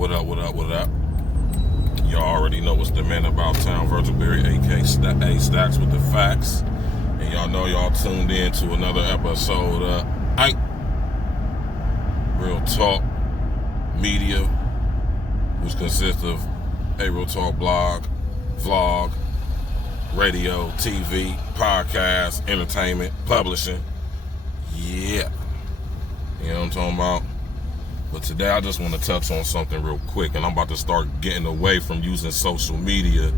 What up, what up, what up? Y'all already know what's the man about town. Virgil Berry, a.k.a. Stacks with the Facts. And y'all know y'all tuned in to another episode of Real Talk Media, which consists of a Real Talk blog, vlog, radio, TV, podcast, entertainment, publishing. Yeah. You know what I'm talking about? But today I just want to touch on something real quick, and I'm about to start getting away from using social media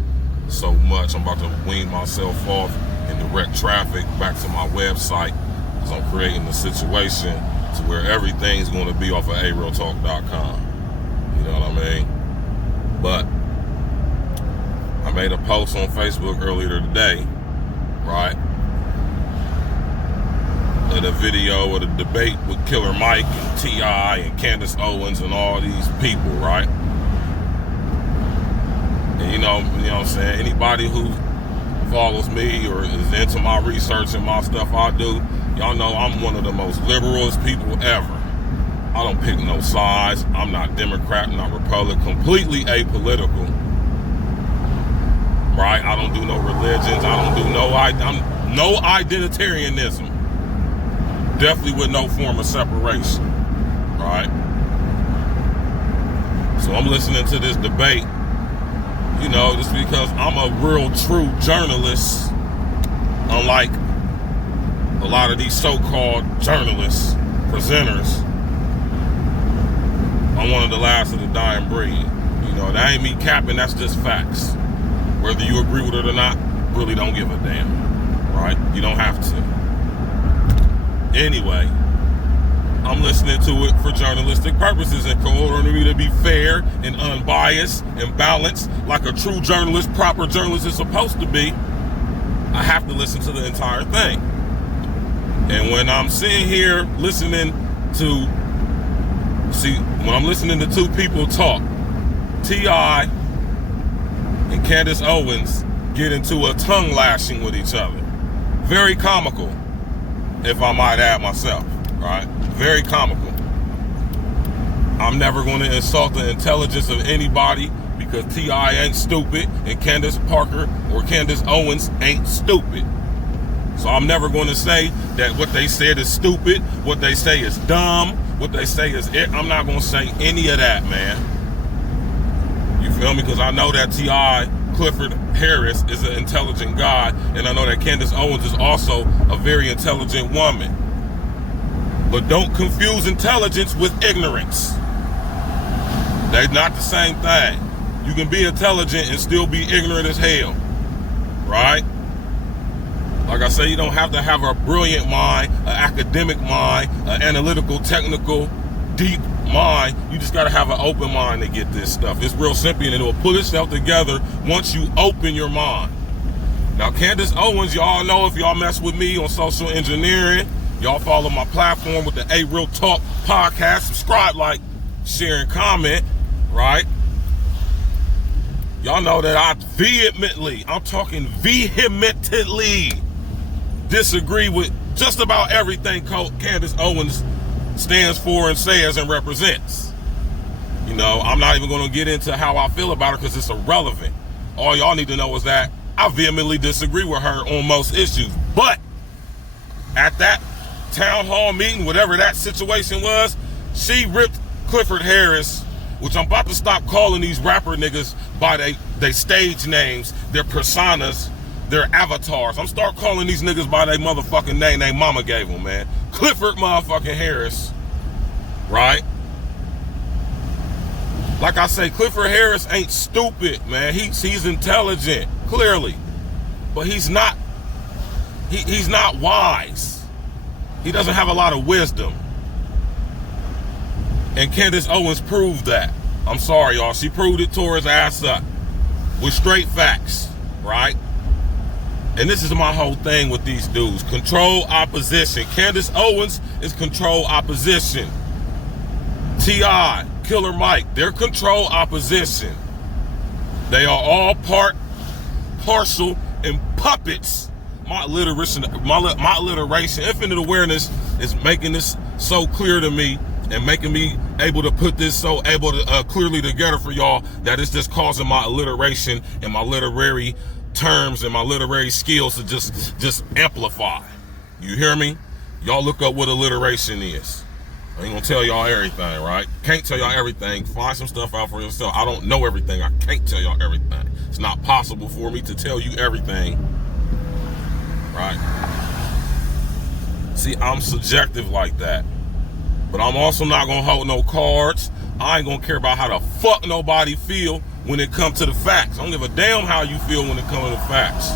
so much. I'm about to wean myself off and direct traffic back to my website, because I'm creating a situation to where everything's going to be off of arealtalk.com. You know what I mean? But I made a post on Facebook earlier today, right? Of the video of the debate with Killer Mike and T.I. and Candace Owens and all these people, right? And you know what I'm saying? Anybody who follows me or is into my research and my stuff I do, y'all know I'm one of the most liberalist people ever. I don't pick no sides. I'm not Democrat, not Republican, completely apolitical. Right? I don't do no religions. I don't do I'm no identitarianism. Definitely with no form of separation, right? So I'm listening to this debate, you know, just because I'm a real true journalist, unlike a lot of these so-called journalists, presenters. I'm one of the last of the dying breed. You know, that ain't me capping, that's just facts. Whether you agree with it or not, really don't give a damn, right? You don't have to. Anyway, I'm listening to it for journalistic purposes, and in order for me to be fair and unbiased and balanced like a true journalist, proper journalist is supposed to be, I have to listen to the entire thing. And when I'm sitting here listening to, when I'm listening to two people talk, T.I. and Candace Owens get into a tongue lashing with each other. Very comical, if I might add myself, right? Very comical. I'm never going to insult the intelligence of anybody, because T.I. ain't stupid and Candace Parker or Candace Owens ain't stupid. So I'm never going to say that what they said is stupid, what they say is dumb, what they say is it. I'm not going to say any of that, man. You feel me? Because I know that T.I. Clifford Harris is an intelligent guy, and I know that Candace Owens is also a very intelligent woman. But don't confuse intelligence with ignorance. They're not the same thing. You can be intelligent and still be ignorant as hell, right? Like I say, you don't have to have a brilliant mind, an academic mind, an analytical, technical, deep mind. You just got to have an open mind to get this stuff. It's real simple, and it will pull itself together once you open your mind. Now, Candace Owens, y'all know, if y'all mess with me on social engineering, y'all follow my platform with the A Real Talk podcast, subscribe, like, share, and comment, right? Y'all know that I I'm talking vehemently disagree with just about everything Candace Owens stands for and says and represents. You know, I'm not even going to get into how I feel about her, because it's irrelevant. All y'all need to know is that I vehemently disagree with her on most issues. But at that town hall meeting, whatever that situation was, she ripped Clifford Harris, which I'm about to stop calling these rapper niggas by they stage names, their personas, their avatars. I'm start calling these niggas by their motherfucking name they mama gave them, man. Clifford motherfucking Harris, right? Like I say, Clifford Harris ain't stupid, man. He's intelligent, clearly, but he's not wise. He doesn't have a lot of wisdom. And Candace Owens proved that. I'm sorry, y'all. She proved it, tore his ass up with straight facts, right? And this is my whole thing with these dudes. Control opposition. Candace Owens is control opposition. T.I., Killer Mike, they're control opposition. They are all partial, and puppets. My alliteration, infinite awareness is making this so clear to me and making me able to put this clearly together for y'all that it's just causing my alliteration and my literary terms and my literary skills to just amplify. You hear me? Y'all look up what alliteration is. I ain't gonna tell y'all everything, right? Can't tell y'all everything. Find some stuff out for yourself. I don't know everything. I can't tell y'all everything. It's not possible for me to tell you everything, right? See, I'm subjective like that. But I'm also not gonna hold no cards. I ain't gonna care about how the fuck nobody feel when it comes to the facts. I don't give a damn how you feel when it comes to the facts,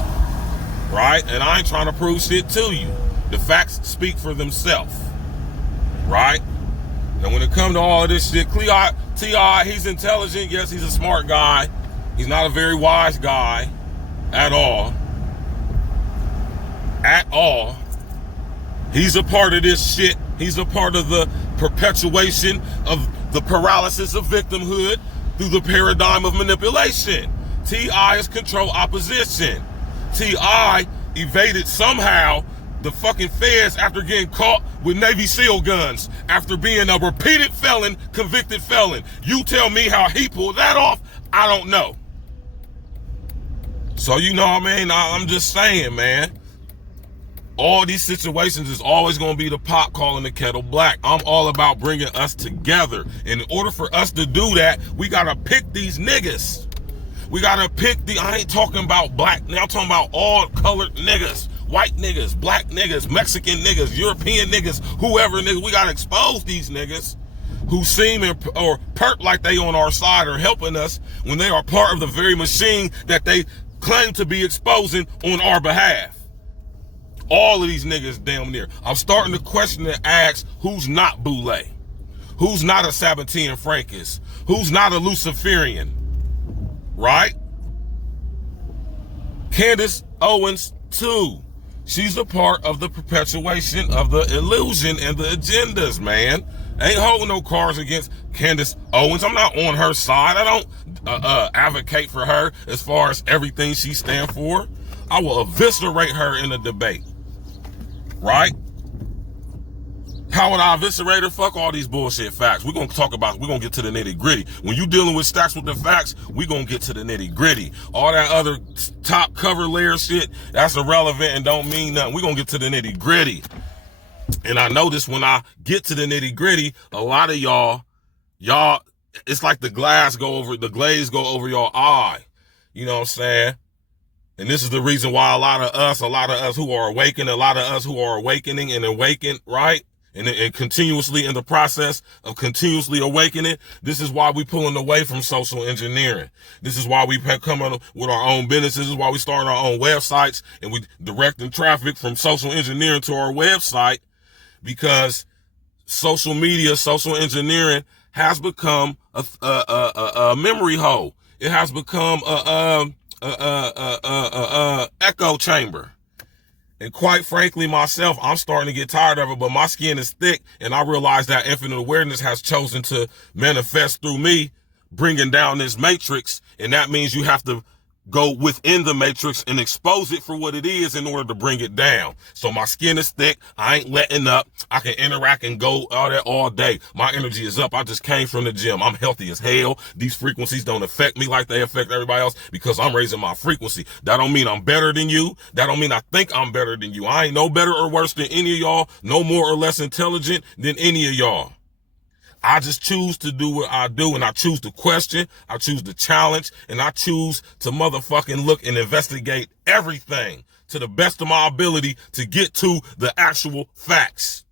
right? And I ain't trying to prove shit to you. The facts speak for themselves, right? And when it comes to all of this shit, T.I., he's intelligent. Yes, he's a smart guy. He's not a very wise guy at all. At all. He's a part of this shit. He's a part of the perpetuation of the paralysis of victimhood through the paradigm of manipulation. T.I. is control opposition. T.I. evaded somehow the fucking feds after getting caught with Navy SEAL guns, after being a repeated felon, convicted felon. You tell me how he pulled that off, I don't know. So you know what I mean? I'm just saying, man. All these situations is always going to be the pot calling the kettle black. I'm all about bringing us together. And in order for us to do that, we got to pick these niggas. We got to pick I ain't talking about black. Now I'm talking about all colored niggas. White niggas, black niggas, Mexican niggas, European niggas, whoever niggas. We got to expose these niggas who seem or perk like they on our side or helping us when they are part of the very machine that they claim to be exposing on our behalf. All of these niggas damn near. I'm starting to question and ask who's not Boule, who's not a Sabbatean Frankist, who's not a Luciferian, right? Candace Owens too. She's a part of the perpetuation of the illusion and the agendas, man. Ain't holding no cards against Candace Owens. I'm not on her side. I don't advocate for her as far as everything she stands for. I will eviscerate her in a debate. Right? How would I eviscerate her? Fuck all these bullshit facts. We're going to get to the nitty gritty. When you dealing with stacks with the facts, we're going to get to the nitty gritty. All that other top cover layer shit, that's irrelevant and don't mean nothing. We're going to get to the nitty gritty. And I notice when I get to the nitty gritty, a lot of y'all, it's like the glaze go over your eye. You know what I'm saying? And this is the reason why a lot of us who are awakened, a lot of us who are awakening and awakened, right? And continuously in the process of continuously awakening, this is why we pulling away from social engineering. This is why we come on with our own businesses. This is why we start our own websites and we directing traffic from social engineering to our website, because social media, social engineering has become a memory hole. It has become echo chamber. And quite frankly, myself, I'm starting to get tired of it, but my skin is thick, and I realize that infinite awareness has chosen to manifest through me, bringing down this matrix, and that means you have to go within the matrix and expose it for what it is in order to bring it down. So my skin is thick. I ain't letting up. I can interact and go all day. My energy is up. I just came from the gym. I'm healthy as hell. These frequencies don't affect me like they affect everybody else because I'm raising my frequency. That don't mean I'm better than you. That don't mean I think I'm better than you. I ain't no better or worse than any of y'all. No more or less intelligent than any of y'all. I just choose to do what I do, and I choose to question, I choose to challenge, and I choose to motherfucking look and investigate everything to the best of my ability to get to the actual facts.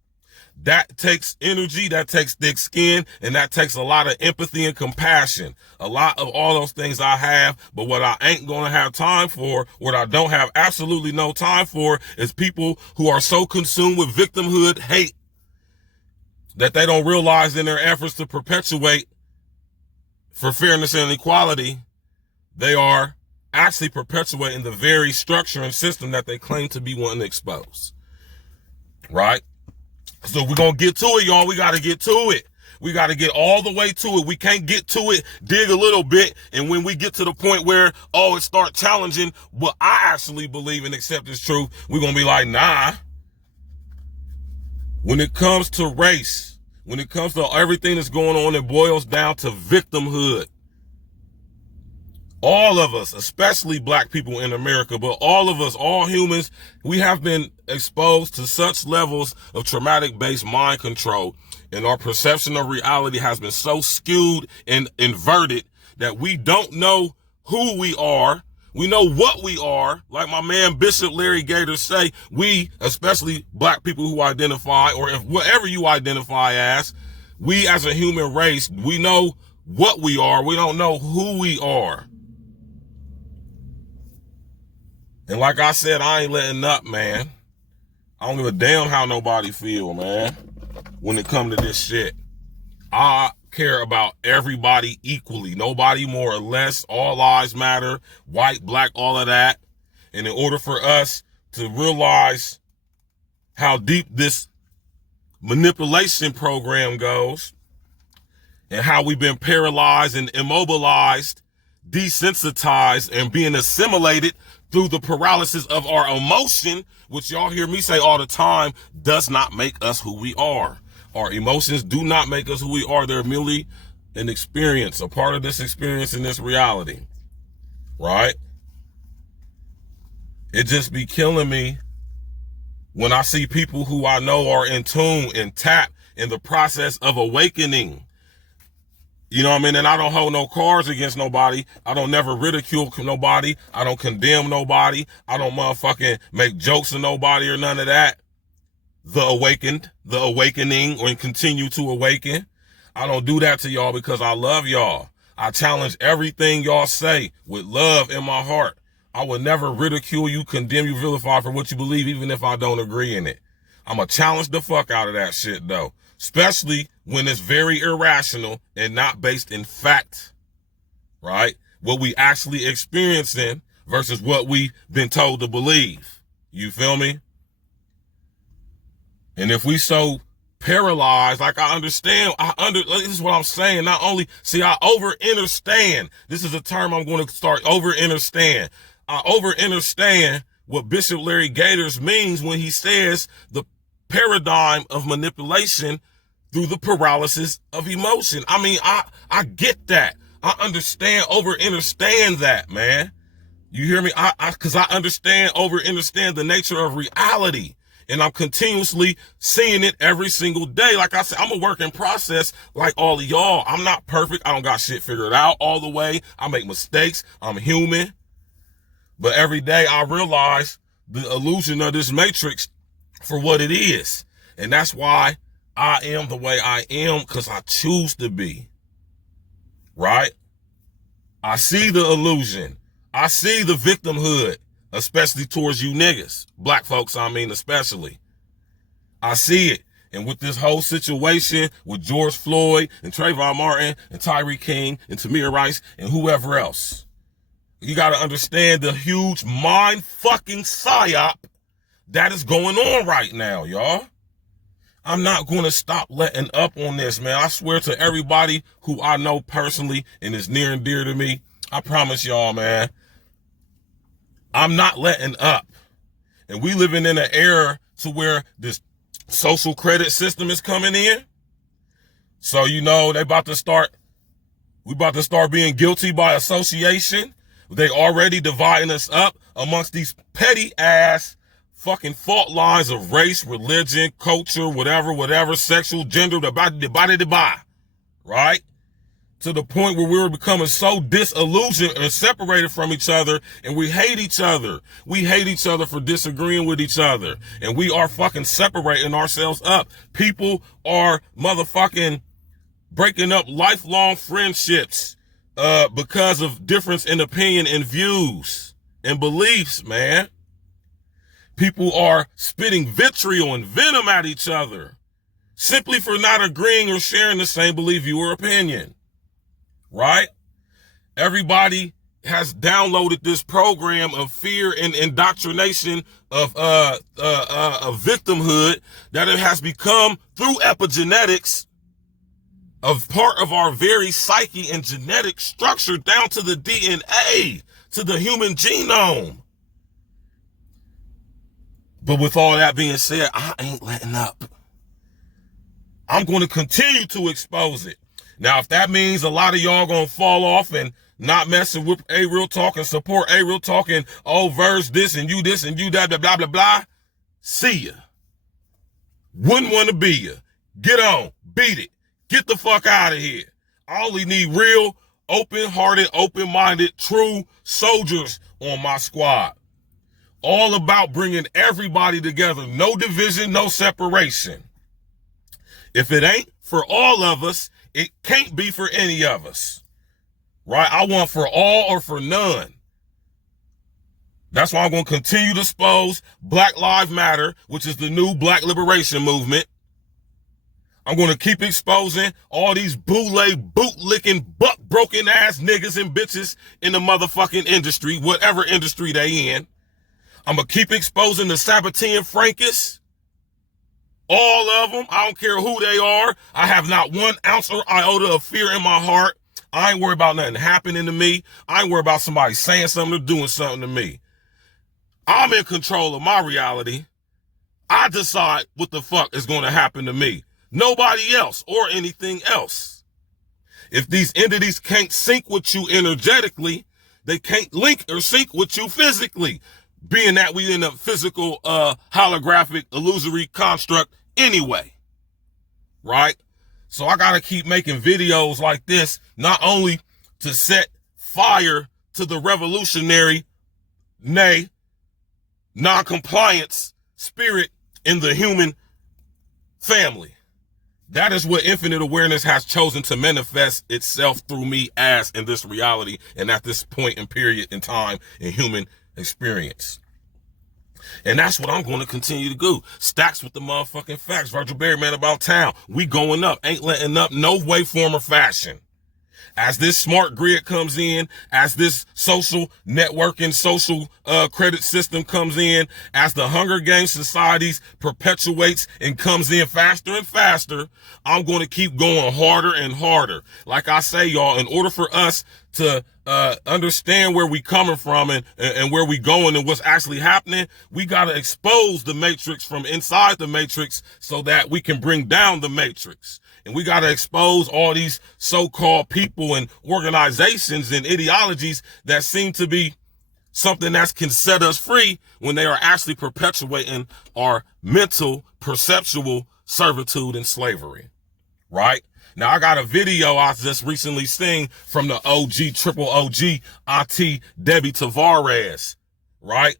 That takes energy, that takes thick skin, and that takes a lot of empathy and compassion. A lot of all those things I have, but what I ain't gonna have time for, what I don't have absolutely no time for, is people who are so consumed with victimhood hate that they don't realize in their efforts to perpetuate for fairness and equality, they are actually perpetuating the very structure and system that they claim to be wanting to expose. Right? So we're going to get to it, y'all. We got to get to it. We got to get all the way to it. We can't get to it, dig a little bit, and when we get to the point where, it start challenging what I actually believe and accept as truth, we're going to be like, nah. When it comes to race, When it comes to everything that's going on, it boils down to victimhood. All of us, especially black people in America, but all of us, all humans, we have been exposed to such levels of traumatic-based mind control, and our perception of reality has been so skewed and inverted that we don't know who we are. We know what we are. Like my man Bishop Larry Gator say, we, especially black people who identify, or if whatever you identify as, we as a human race, we know what we are. We don't know who we are. And like I said, I ain't letting up, man. I don't give a damn how nobody feel, man, when it come to this shit. I care about everybody equally. Nobody more or less. All lives matter. White, black, all of that. And in order for us to realize how deep this manipulation program goes and how we've been paralyzed and immobilized, desensitized, and being assimilated through the paralysis of our emotion, which y'all hear me say all the time, does not make us who we are. Our emotions do not make us who we are. They're merely an experience, a part of this experience in this reality, right? It just be killing me when I see people who I know are in tune and tap in the process of awakening. You know what I mean? And I don't hold no cards against nobody. I don't never ridicule nobody. I don't condemn nobody. I don't motherfucking make jokes of nobody or none of that. The awakened, the awakening, or continue to awaken. I don't do that to y'all because I love y'all. I challenge everything y'all say with love in my heart. I would never ridicule you, condemn you, vilify for what you believe, even if I don't agree in it. I'm going to challenge the fuck out of that shit, though. Especially when it's very irrational and not based in fact, right? What we actually experiencing versus what we've been told to believe. You feel me? And if we so paralyzed, like this is what I'm saying. Not only, see, I over-understand. This is a term I'm going to start, over-understand. I over-understand what Bishop Larry Gators means when he says the paradigm of manipulation through the paralysis of emotion. I mean, I get that. I understand, over-understand that, man. You hear me? Cause I understand, over-understand the nature of reality. And I'm continuously seeing it every single day. Like I said, I'm a work in process like all of y'all. I'm not perfect. I don't got shit figured out all the way. I make mistakes. I'm human. But every day I realize the illusion of this matrix for what it is. And that's why I am the way I am, because I choose to be. Right? I see the illusion. I see the victimhood. Especially towards you niggas. Black folks, I mean, especially. I see it. And with this whole situation with George Floyd and Trayvon Martin and Tyree King and Tamir Rice and whoever else, you got to understand the huge mind-fucking psyop that is going on right now, y'all. I'm not going to stop letting up on this, man. I swear to everybody who I know personally and is near and dear to me, I promise y'all, man, I'm not letting up. And we living in an era to where this social credit system is coming in. So, you know, we about to start being guilty by association. They already dividing us up amongst these petty ass fucking fault lines of race, religion, culture, whatever, sexual, gender, right? To the point where we were becoming so disillusioned and separated from each other, and we hate each other. We hate each other for disagreeing with each other, and we are fucking separating ourselves up. People are motherfucking breaking up lifelong friendships because of difference in opinion and views and beliefs, man. People are spitting vitriol and venom at each other simply for not agreeing or sharing the same belief, view, or opinion. Right? Everybody has downloaded this program of fear and indoctrination of victimhood that it has become through epigenetics of part of our very psyche and genetic structure down to the DNA, to the human genome. But with all that being said, I ain't letting up. I'm going to continue to expose it. Now, if that means a lot of y'all going to fall off and not messing with A-Real Talk and support A-Real Talk and, oh, verse this and you that, blah, blah, blah, blah, see ya. Wouldn't want to be ya. Get on. Beat it. Get the fuck out of here. I only need real, open-hearted, open-minded, true soldiers on my squad. All about bringing everybody together. No division, no separation. If it ain't for all of us, it can't be for any of us. Right? I want for all or for none. That's why I'm going to continue to expose Black Lives Matter, which is the new Black Liberation Movement. I'm going to keep exposing all these boot-licking, buck-broken ass niggas and bitches in the motherfucking industry, whatever industry they in. I'm going to keep exposing the Sabbatean Frankists. All of them. I don't care who they are. I have not 1 ounce or iota of fear in my heart. I ain't worried about nothing happening to me. I ain't worried about somebody saying something or doing something to me. I'm in control of my reality. I decide what the fuck is going to happen to me. Nobody else or anything else. If these entities can't sync with you energetically, they can't link or sync with you physically, being that we in a physical, holographic, illusory construct anyway. Right? So I got to keep making videos like this, not only to set fire to the revolutionary, nay, non-compliance spirit in the human family. That is what infinite awareness has chosen to manifest itself through me as in this reality and at this point and period in time in human experience. And that's what I'm going to continue to do. Stacks with the motherfucking facts. Virgil Berry, man about town. We going up. Ain't letting up. No way, form, or fashion. As this smart grid comes in, as this social networking, social credit system comes in, as the Hunger Games societies perpetuates and comes in faster and faster, I'm going to keep going harder and harder. Like I say, y'all, in order for us to understand where we coming from and where we going and what's actually happening, we got to expose the matrix from inside the matrix so that we can bring down the matrix. And we got to expose all these so-called people and organizations and ideologies that seem to be something that can set us free when they are actually perpetuating our mental, perceptual servitude and slavery. Right? Now, I got a video I just recently seen from the OG, triple OG, Auntie Debbie Tavares. Right?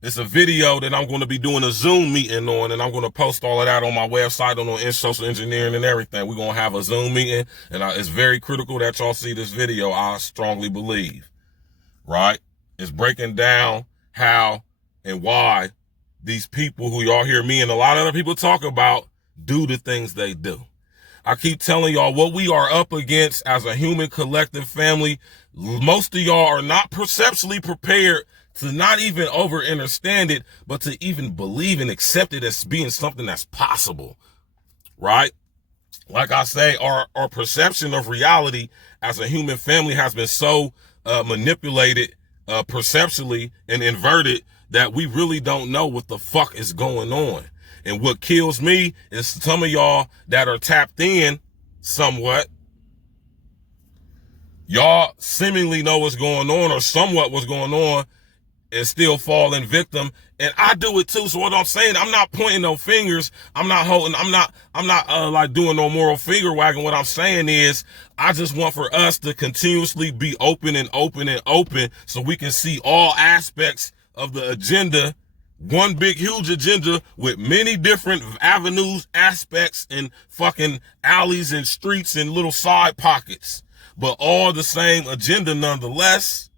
It's a video that I'm going to be doing a Zoom meeting on, and I'm going to post all of that on my website, on social engineering and everything. We're going to have a Zoom meeting, and it's very critical that y'all see this video, I strongly believe. Right? It's breaking down how and why these people who y'all hear me and a lot of other people talk about do the things they do. I keep telling y'all what we are up against as a human collective family. Most of y'all are not perceptually prepared to not even understand it, but to even believe and accept it as being something that's possible, right? Like I say, our perception of reality as a human family has been so manipulated perceptually and inverted that we really don't know what the fuck is going on. And what kills me is some of y'all that are tapped in somewhat, y'all seemingly know what's going on or somewhat what's going on, and still falling victim. And I do it too. So what I'm saying, I'm not pointing no fingers. I'm not like doing no moral finger wagging. What I'm saying is I just want for us to continuously be open and open and open so we can see all aspects of the agenda. One big, huge agenda with many different avenues, aspects, and fucking alleys and streets and little side pockets, but all the same agenda nonetheless.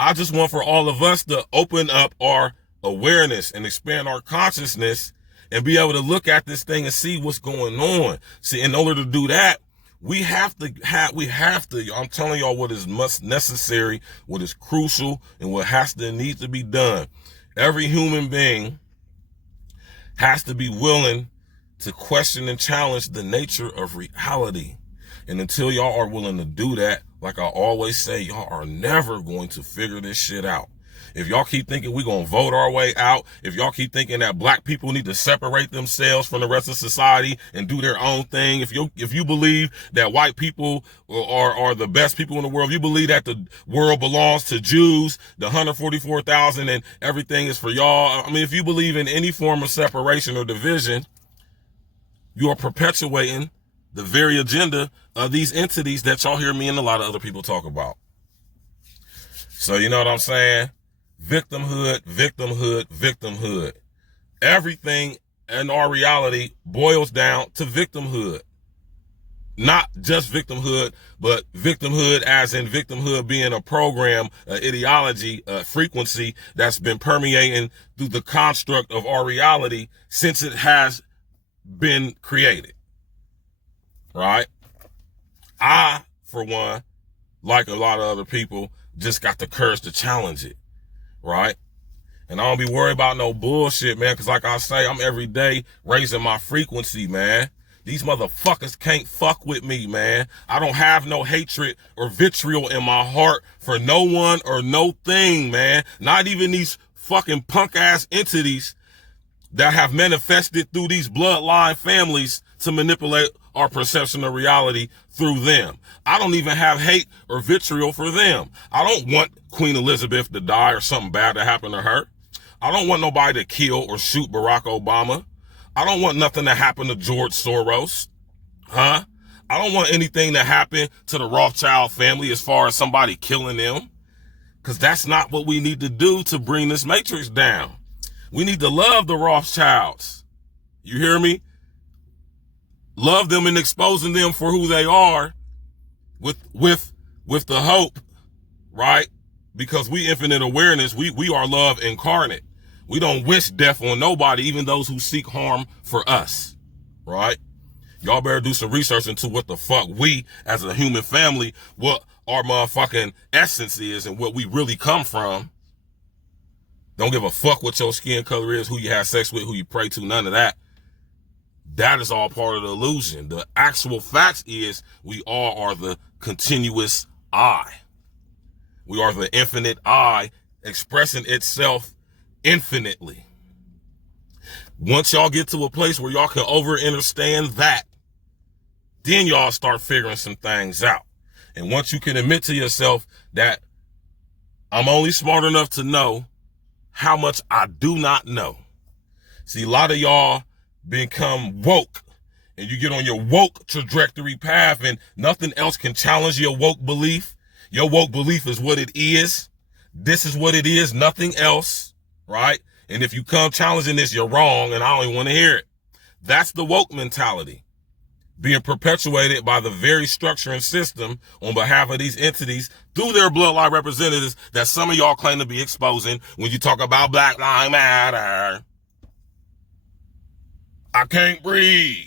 I just want for all of us to open up our awareness and expand our consciousness and be able to look at this thing and see what's going on. See, in order to do that, we have to, I'm telling y'all what is most necessary, what is crucial, and what needs to be done. Every human being has to be willing to question and challenge the nature of reality. And until y'all are willing to do that, like I always say, y'all are never going to figure this shit out. If y'all keep thinking we're going to vote our way out, if y'all keep thinking that black people need to separate themselves from the rest of society and do their own thing, if you believe that white people are the best people in the world, if you believe that the world belongs to Jews, the 144,000 and everything is for y'all, I mean, if you believe in any form of separation or division, you are perpetuating the very agenda of these entities that y'all hear me and a lot of other people talk about. So you know what I'm saying? Victimhood, victimhood, victimhood. Everything in our reality boils down to victimhood. Not just victimhood, but victimhood as in victimhood being a program, ideology, frequency that's been permeating through the construct of our reality since it has been created. Right? I, for one, like a lot of other people, just got the courage to challenge it. Right? And I don't be worried about no bullshit, man, because like I say, I'm every day raising my frequency, man. These motherfuckers can't fuck with me, man. I don't have no hatred or vitriol in my heart for no one or no thing, man. Not even these fucking punk-ass entities that have manifested through these bloodline families to manipulate our perception of reality through them. I don't even have hate or vitriol for them. I don't want Queen Elizabeth to die or something bad to happen to her. I don't want nobody to kill or shoot Barack Obama. I don't want nothing to happen to George Soros. I don't want anything to happen to the Rothschild family as far as somebody killing them. Because that's not what we need to do to bring this matrix down. We need to love the Rothschilds. You hear me? Love them and exposing them for who they are with the hope, right? Because we infinite awareness, we are love incarnate. We don't wish death on nobody, even those who seek harm for us, right? Y'all better do some research into what the fuck we as a human family, what our motherfucking essence is and what we really come from. Don't give a fuck what your skin color is, who you have sex with, who you pray to, none of that. That is all part of the illusion. The actual facts is we all are the continuous I. We are the infinite I expressing itself infinitely. Once y'all get to a place where y'all can understand that, then y'all start figuring some things out. And once you can admit to yourself that I'm only smart enough to know how much I do not know. See, a lot of y'all become woke and you get on your woke trajectory path and nothing else can challenge your woke belief. Your woke belief is what it is. This is what it is, nothing else, right? And if you come challenging this, you're wrong and I don't even want to hear it. That's the woke mentality being perpetuated by the very structure and system on behalf of these entities through their bloodline representatives that some of y'all claim to be exposing when you talk about Black Lives Matter. I can't breathe.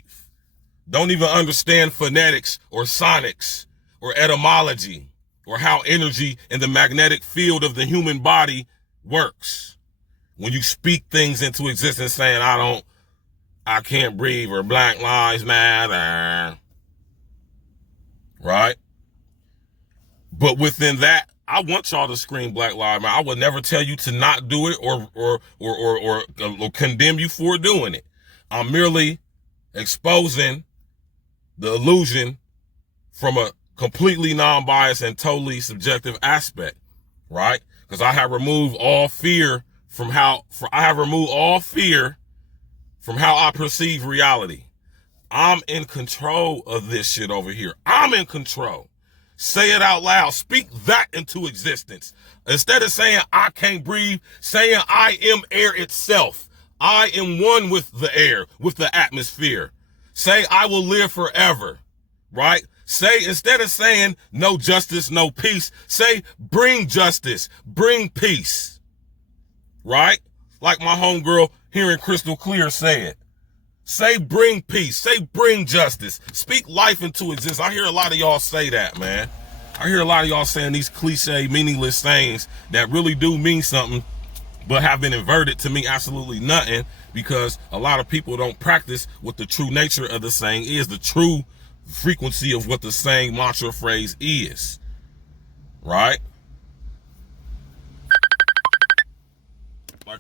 Don't even understand phonetics or sonics or etymology or how energy in the magnetic field of the human body works. When you speak things into existence saying, I can't breathe or Black Lives Matter. Right? But within that, I want y'all to scream Black Lives Matter. I would never tell you to not do it or condemn you for doing it. I'm merely exposing the illusion from a completely non-biased and totally subjective aspect, right? Because I have removed all fear from how I perceive reality. I'm in control of this shit over here. I'm in control. Say it out loud. Speak that into existence. Instead of saying I can't breathe, saying I am air itself. I am one with the air, with the atmosphere. Say I will live forever, right? Say, instead of saying no justice, no peace, say bring justice, bring peace, right? Like my homegirl here in Crystal Clear said. Say bring peace, say bring justice, speak life into existence. I hear a lot of y'all say that, man. I hear a lot of y'all saying these cliche, meaningless things that really do mean something, but have been inverted to mean absolutely nothing because a lot of people don't practice what the true nature of the saying is, the true frequency of what the saying mantra phrase is, right?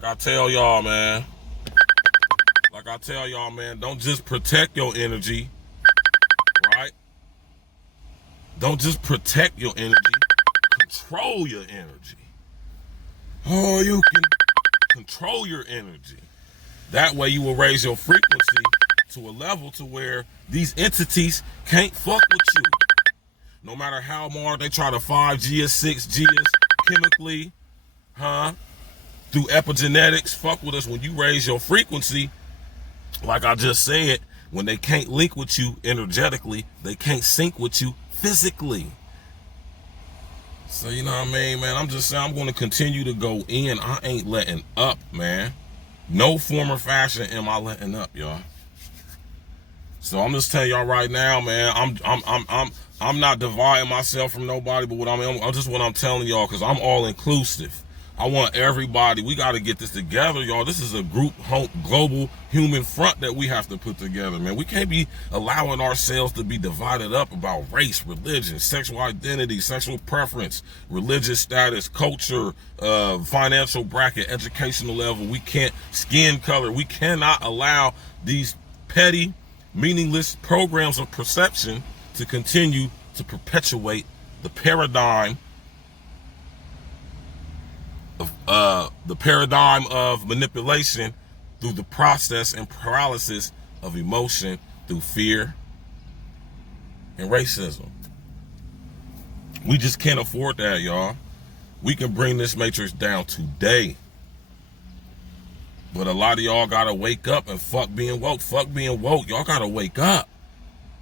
Like I tell y'all, man. Don't just protect your energy, right? Don't just protect your energy. Control your energy. Oh, you can control your energy. That way you will raise your frequency to a level to where these entities can't fuck with you. No matter how hard they try to 5G us, 6G us, chemically, through epigenetics, fuck with us. When you raise your frequency, like I just said, when they can't link with you energetically, they can't sync with you physically. So, you know what I mean, man? I'm just saying I'm going to continue to go in. I ain't letting up, man. No form or fashion am I letting up, y'all. So I'm just telling y'all right now, man, I'm not dividing myself from nobody, but I'm just what I'm telling y'all, because I'm all inclusive. I want everybody. We got to get this together, y'all. This is a group, global human front that we have to put together, man. We can't be allowing ourselves to be divided up about race, religion, sexual identity, sexual preference, religious status, culture, financial bracket, educational level. We can't, skin color. We cannot allow these petty, meaningless programs of perception to continue to perpetuate the paradigm of manipulation through the process and paralysis of emotion through fear and racism. We just can't afford that, y'all. We can bring this matrix down today. But a lot of y'all gotta wake up and fuck being woke. Fuck being woke. Y'all gotta wake up.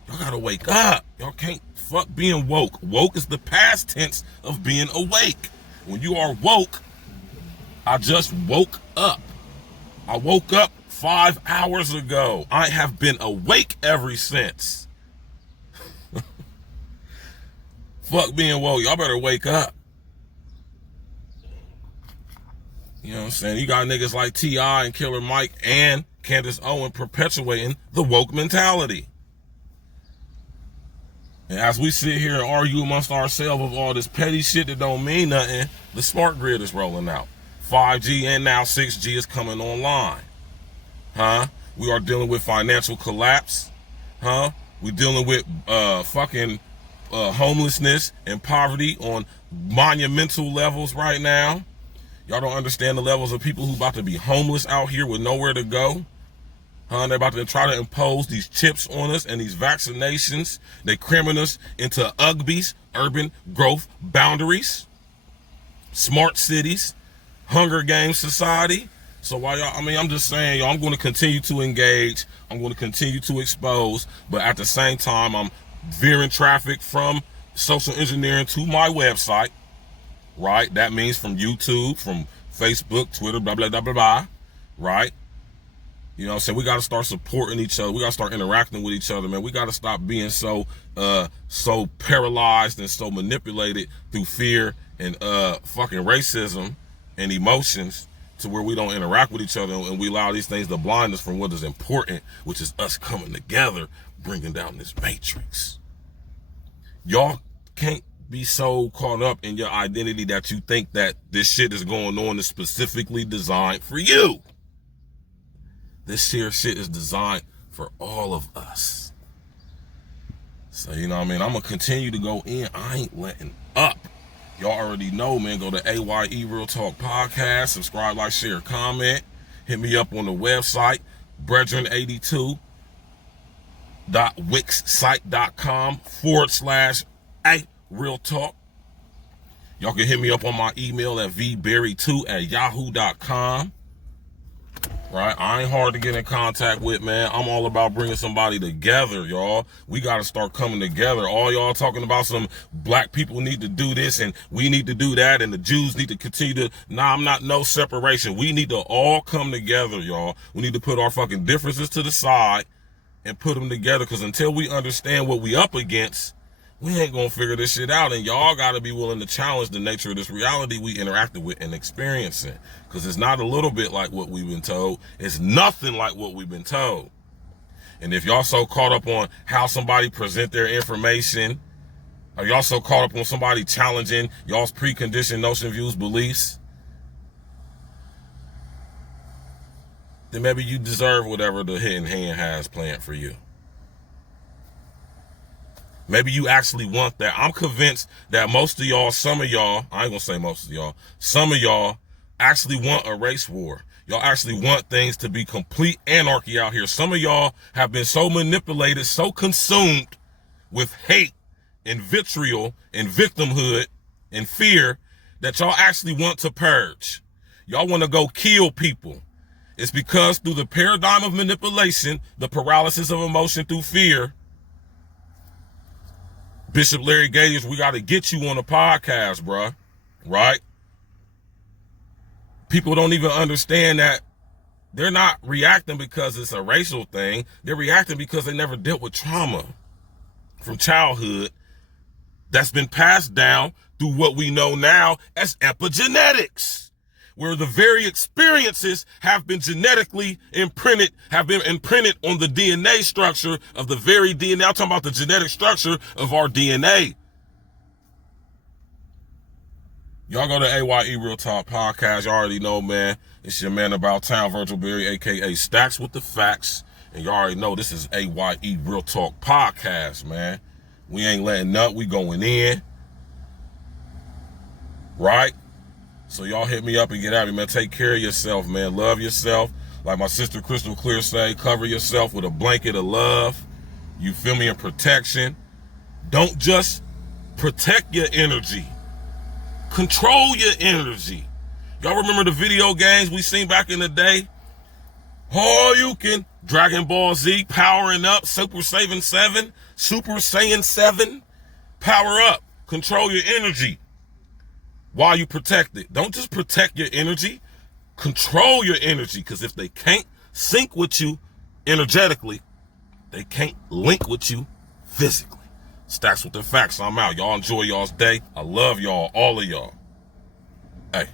Y'all gotta wake up. Y'all can't fuck being woke. Woke is the past tense of being awake. When you are woke, I just woke up. I woke up 5 hours ago. I have been awake ever since. Fuck being woke. Y'all better wake up. You know what I'm saying? You got niggas like T.I. and Killer Mike and Candace Owen perpetuating the woke mentality. And as we sit here and argue amongst ourselves of all this petty shit that don't mean nothing, the smart grid is rolling out. 5G and now 6G is coming online. We are dealing with financial collapse. We're dealing with homelessness and poverty on monumental levels right now. Y'all don't understand the levels of people who about to be homeless out here with nowhere to go. They're about to try to impose these chips on us and these vaccinations. They cramming us into UGBs, urban growth boundaries, smart cities, Hunger Games society. So while y'all, I'm just saying, y'all, I'm going to continue to engage. I'm going to continue to expose, but at the same time, I'm veering traffic from social engineering to my website, right? That means from YouTube, from Facebook, Twitter, blah, blah, blah, blah, blah, right? You know what I'm saying? We got to start supporting each other. We got to start interacting with each other, man. We got to stop being so paralyzed and so manipulated through fear and fucking racism and emotions to where we don't interact with each other and we allow these things to blind us from what is important, which is us coming together, bringing down this matrix. Y'all can't be so caught up in your identity that you think that this shit is going on is specifically designed for you. This here shit is designed for all of us. So, you know what I mean? I'm going to continue to go in. I ain't letting up. Y'all already know, man. Go to AYE Real Talk Podcast. Subscribe, like, share, comment. Hit me up on the website, brethren82.wixsite.com/A Real Talk. Y'all can hit me up on my email at vberry2@yahoo.com. Right? I ain't hard to get in contact with, man. I'm all about bringing somebody together, y'all. We got to start coming together. All y'all talking about some black people need to do this and we need to do that and the Jews need to continue to... Nah, I'm not no separation. We need to all come together, y'all. We need to put our fucking differences to the side and put them together, because until we understand what we up against, we ain't gonna figure this shit out. And y'all gotta be willing to challenge the nature of this reality we interacted with and experiencing. Because it's not a little bit like what we've been told. It's nothing like what we've been told. And if y'all so caught up on how somebody present their information, or y'all so caught up on somebody challenging y'all's preconditioned notion, views, beliefs, then maybe you deserve whatever the hidden hand has planned for you. Maybe you actually want that. I'm convinced that most of y'all, some of y'all, I ain't gonna say most of y'all, some of y'all actually want a race war. Y'all actually want things to be complete anarchy out here. Some of y'all have been so manipulated, so consumed with hate and vitriol and victimhood and fear that y'all actually want to purge. Y'all want to go kill people. It's because through the paradigm of manipulation, the paralysis of emotion through fear, Bishop Larry Gage, we got to get you on the podcast, bruh. Right? People don't even understand that they're not reacting because it's a racial thing. They're reacting because they never dealt with trauma from childhood that's been passed down through what we know now as epigenetics, where the very experiences have been genetically imprinted, have been imprinted on the DNA structure of the very DNA. I'm talking about the genetic structure of our DNA. Y'all go to AYE Real Talk Podcast. You already know, man. It's your man about town, Virgil Berry, a.k.a. Stacks with the Facts. And you already know this is AYE Real Talk Podcast, man. We ain't letting up. We going in. Right? So y'all hit me up and get at me, man. Take care of yourself, man. Love yourself. Like my sister Crystal Clear say, cover yourself with a blanket of love. You feel me? And protection. Don't just protect your energy. Control your energy. Y'all remember the video games we seen back in the day? Oh, you can. Dragon Ball Z, powering up. Super Saiyan 7. Super Saiyan 7. Power up. Control your energy while you protect it. Don't just protect your energy. Control your energy. Because if they can't sync with you energetically, they can't link with you physically. Stacks with the Facts. I'm out. Y'all enjoy y'all's day. I love y'all, all of y'all. Hey.